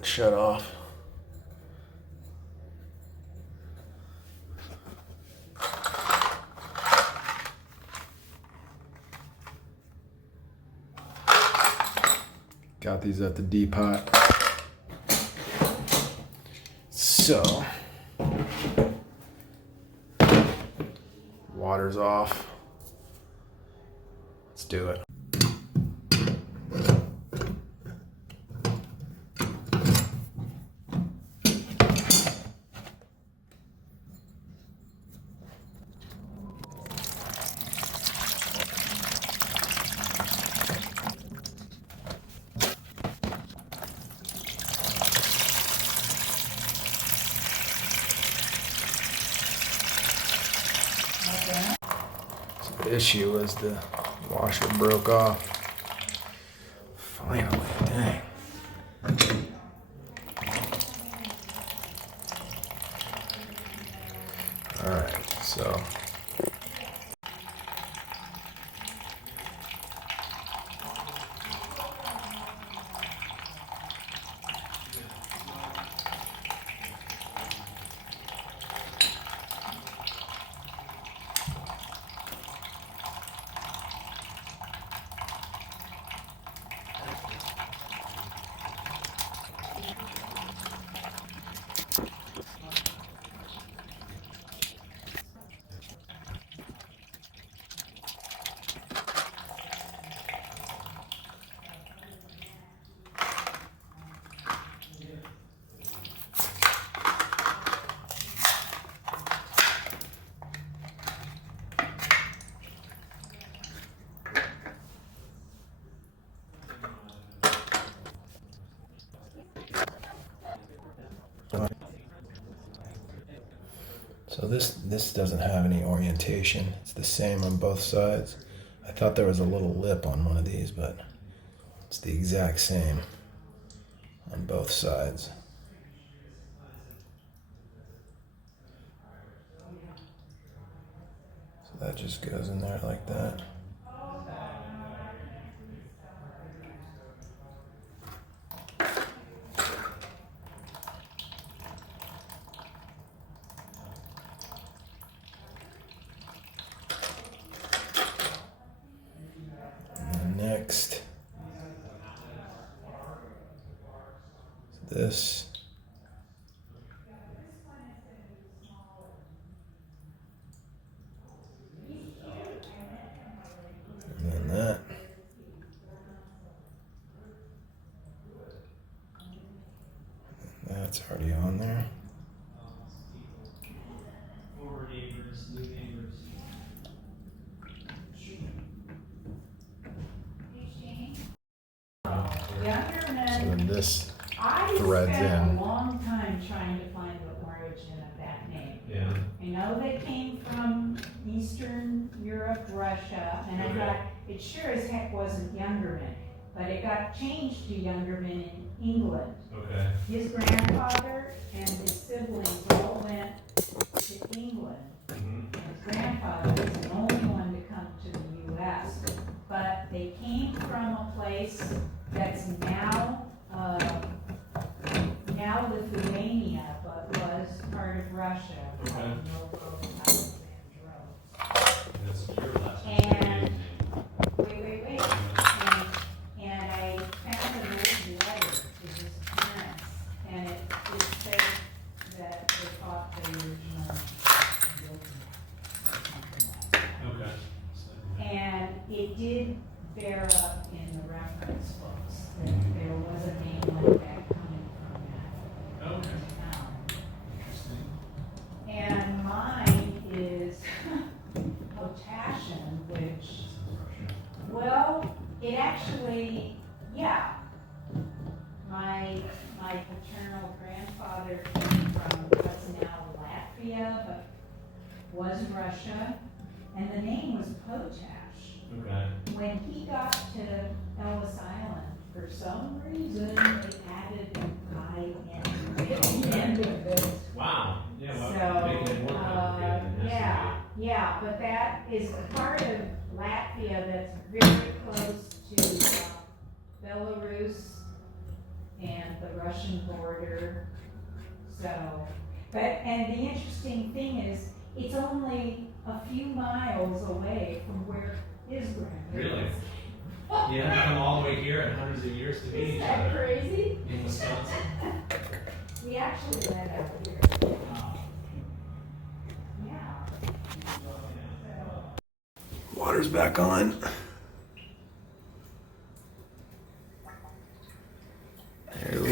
doesn't shut off. Got these at the depot. So, water's off. Let's do it. So the issue was the washer broke off. Finally, dang. Alright, so So this doesn't have any orientation. It's the same on both sides. I thought there was a little lip on one of these, but it's the exact same on both sides. So that just goes in there like that. Next, this. And then that. That's already on there. So then this threads I spent in. a long time trying to find the origin of that name. Yeah. I know they came from Eastern Europe, Russia, and I thought it sure as heck wasn't Youngerman, but it got changed to Youngerman in England. Okay. His grandfather and his siblings all went to England. His grandfather was the only one to come to the U.S., but they came from a place that's now Lithuania, but was part of Russia. Okay. That's your last And wait. And I found an old letter to his parents, and it said that they thought the original Okay. and it did bear up in the reference books that there was a name like that coming from that Okay. town. Interesting. And mine is potassium, which, well, it actually, yeah. My paternal grandfather came from what's now Latvia, but was Russia, and the name was Potash. Okay. When he got to Ellis Island, for some reason, they added an I-N at the end of it. Wow. Yeah, well, So, making it more complicated than it has to yeah, but that is a part of Latvia that's very close to Belarus and the Russian border. here. So, and the interesting thing is, it's only a few miles away from where his grandparents. Really? You had to come all the way here and hundreds of years to meet Isn't each that other crazy? in Wisconsin. We actually met out here. Yeah. Water's back on. There we